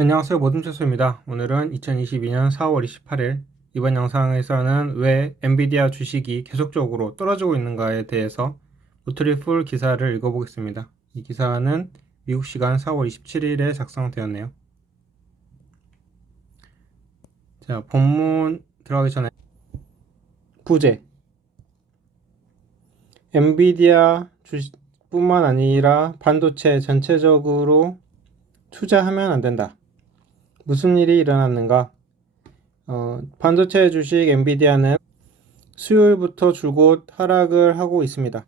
안녕하세요 모둠채소입니다. 오늘은 2022년 4월 28일 이번 영상에서는 왜 엔비디아 주식이 계속적으로 떨어지고 있는가에 대해서 노트리풀 기사를 읽어보겠습니다. 이 기사는 미국 시간 4월 27일에 작성되었네요. 자 본문 들어가기 전에 부제 엔비디아 주식뿐만 아니라 반도체 전체적으로 투자하면 안 된다. 무슨 일이 일어났는가? 어, 반도체 주식 엔비디아는 수요일부터 줄곧 하락을 하고 있습니다.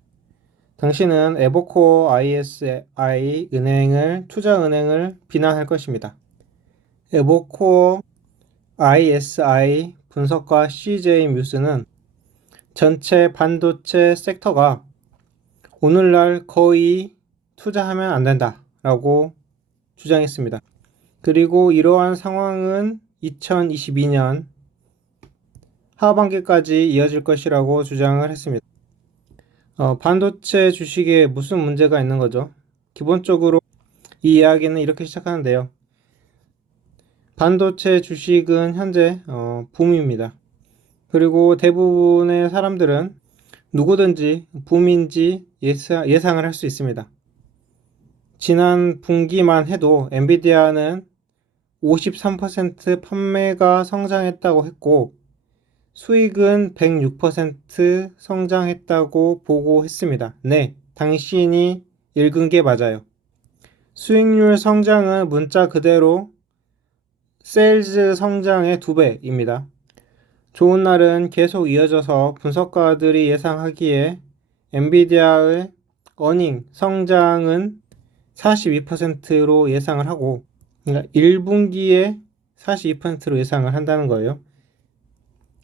당신은 에버코어 ISI 은행을 투자 은행을 비난할 것입니다. 에버코어 ISI 분석가 CJ 뮤스는 전체 반도체 섹터가 오늘날 거의 투자하면 안 된다라고 주장했습니다. 그리고 이러한 상황은 2022년 하반기까지 이어질 것이라고 주장을 했습니다. 어, 반도체 주식에 무슨 문제가 있는 거죠? 기본적으로 이 이야기는 이렇게 시작하는데요. 반도체 주식은 현재 어, 붐입니다. 그리고 대부분의 사람들은 누구든지 붐인지 예상, 예상을 할 수 있습니다. 지난 분기만 해도 엔비디아는 53% 판매가 성장했다고 했고 수익은 106% 성장했다고 보고했습니다. 네, 당신이 읽은 게 맞아요. 수익률 성장은 문자 그대로 세일즈 성장의 두 배입니다. 좋은 날은 계속 이어져서 분석가들이 예상하기에 엔비디아의 어닝 성장은 42%로 예상을 하고 그러니까 1분기에 42%로 예상을 한다는 거예요.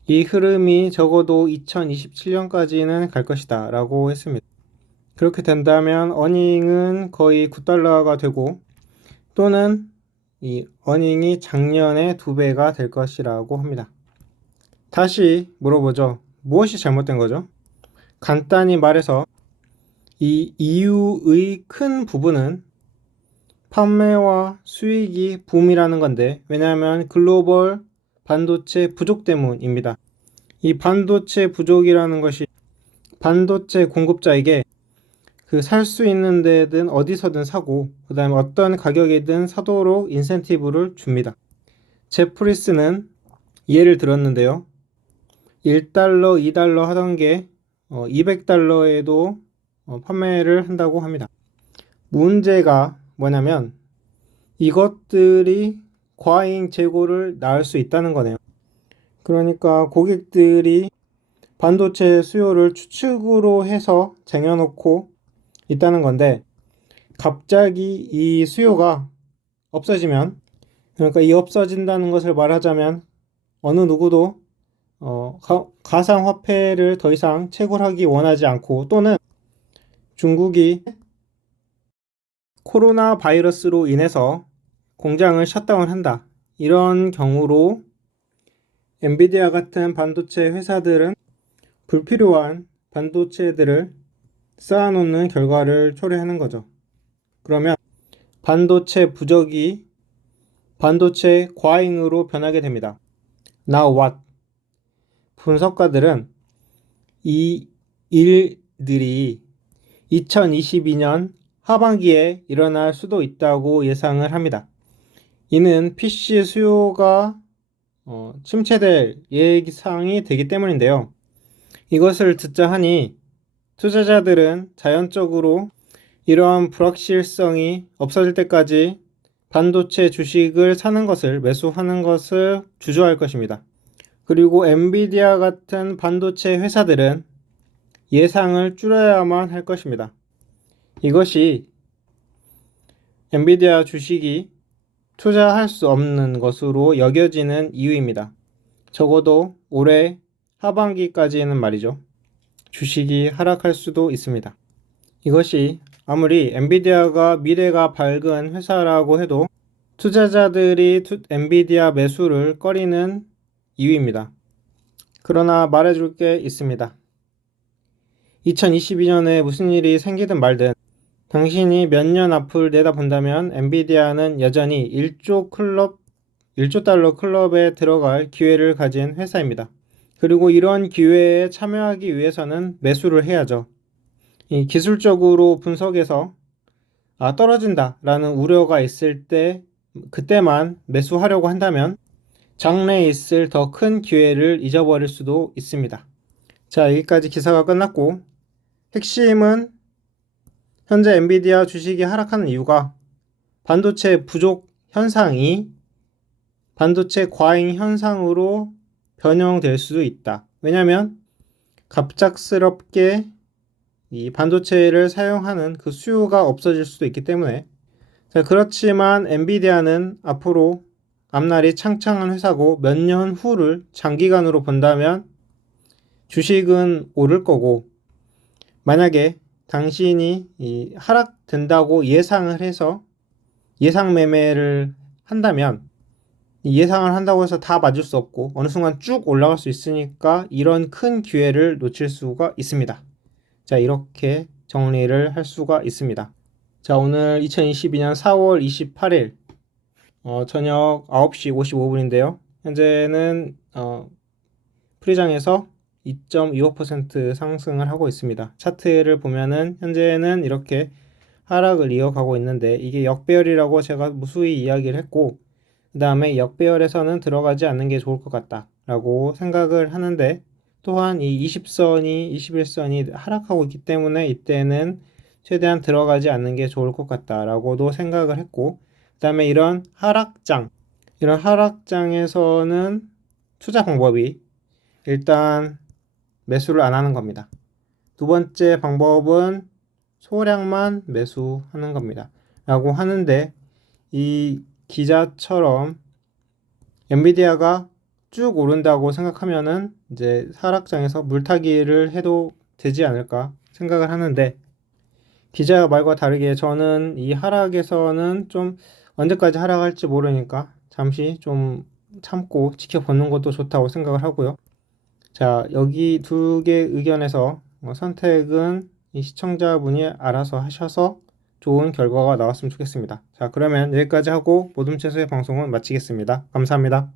이 흐름이 적어도 2027년까지는 갈 것이다 라고 했습니다. 그렇게 된다면 어닝은 거의 9달러가 되고 또는 이 어닝이 작년에 두 배가 될 것이라고 합니다. 다시 물어보죠. 무엇이 잘못된 거죠? 간단히 말해서 이 이유의 큰 부분은 판매와 수익이 붐이라는 건데 왜냐하면 글로벌 반도체 부족 때문입니다. 이 반도체 부족이라는 것이 반도체 공급자에게 그 살 수 있는 데든 어디서든 사고 그 다음에 어떤 가격이든 사도록 인센티브를 줍니다. 제프리스는 예를 들었는데요. 1달러, 2달러 하던 게 200달러에도 어, 판매를 한다고 합니다. 문제가 뭐냐면 이것들이 과잉 재고를 낳을 수 있다는 거네요. 그러니까 고객들이 반도체 수요를 추측으로 해서 쟁여놓고 있다는 건데 갑자기 이 수요가 없어지면 그러니까 이 없어진다는 것을 말하자면 어느 누구도 어, 가, 상화폐를 더 이상 채굴하기 원하지 않고 또는 중국이 코로나 바이러스로 인해서 공장을 셧다운 한다. 이런 경우로 엔비디아 같은 반도체 회사들은 불필요한 반도체들을 쌓아놓는 결과를 초래하는 거죠. 그러면 반도체 부족이 반도체 과잉으로 변하게 됩니다. Now what? 분석가들은 이 일들이 2022년 하반기에 일어날 수도 있다고 예상을 합니다. 이는 PC 수요가 어, 침체될 예상이 되기 때문인데요. 이것을 듣자 하니 투자자들은 자연적으로 이러한 불확실성이 없어질 때까지 반도체 주식을 사는 것을 매수하는 것을 주저할 것입니다. 그리고 엔비디아 같은 반도체 회사들은 예상을 줄여야만 할 것입니다. 이것이 엔비디아 주식이 투자할 수 없는 것으로 여겨지는 이유입니다. 적어도 올해 하반기까지는 말이죠. 주식이 하락할 수도 있습니다. 이것이 아무리 엔비디아가 미래가 밝은 회사라고 해도 투자자들이 투, 엔비디아 매수를 꺼리는 이유입니다. 그러나 말해줄 게 있습니다. 2022년에 무슨 일이 생기든 말든 당신이 몇 년 앞을 내다본다면 엔비디아는 여전히 1조 클럽 1조 달러 클럽에 들어갈 기회를 가진 회사입니다. 그리고 이런 기회에 참여하기 위해서는 매수를 해야죠. 이 기술적으로 분석해서 아, 떨어진다라는 우려가 있을 때 그때만 매수하려고 한다면 장래에 있을 더 큰 기회를 잊어버릴 수도 있습니다. 자, 여기까지 기사가 끝났고 핵심은 현재 엔비디아 주식이 하락하는 이유가 반도체 부족 현상이 반도체 과잉 현상으로 변형될 수도 있다. 왜냐하면 갑작스럽게 이 반도체를 사용하는 그 수요가 없어질 수도 있기 때문에 자, 그렇지만 엔비디아는 앞으로 앞날이 창창한 회사고 몇 년 후를 장기간으로 본다면 주식은 오를 거고 만약에 당신이 이 하락된다고 예상을 해서 예상 매매를 한다면 이 예상을 한다고 해서 다 맞을 수 없고 어느 순간 쭉 올라갈 수 있으니까 이런 큰 기회를 놓칠 수가 있습니다. 자, 이렇게 정리를 할 수가 있습니다. 자, 오늘 2022년 4월 28일 어, 저녁 9시 55분인데요. 현재는 어, 프리장에서 2.25% 상승을 하고 있습니다. 차트를 보면은 현재는 이렇게 하락을 이어가고 있는데 이게 역배열이라고 제가 무수히 이야기를 했고 그 다음에 역배열에서는 들어가지 않는 게 좋을 것 같다라고 생각을 하는데 또한 이 20선이 21선이 하락하고 있기 때문에 이때는 최대한 들어가지 않는 게 좋을 것 같다라고도 생각을 했고 그 다음에 이런 하락장 이런 하락장에서는 투자 방법이 일단 매수를 안 하는 겁니다. 두 번째 방법은 소량만 매수하는 겁니다. 라고 하는데 이 기자처럼 엔비디아가 쭉 오른다고 생각하면은 이제 하락장에서 물타기를 해도 되지 않을까 생각을 하는데 기자 말과 다르게 저는 이 하락에서는 좀 언제까지 하락할지 모르니까 잠시 좀 참고 지켜보는 것도 좋다고 생각을 하고요. 자, 여기 두 개 의견에서 어, 선택은 이 시청자분이 알아서 하셔서 좋은 결과가 나왔으면 좋겠습니다. 자, 그러면 여기까지 하고 모둠 채소의 방송은 마치겠습니다. 감사합니다.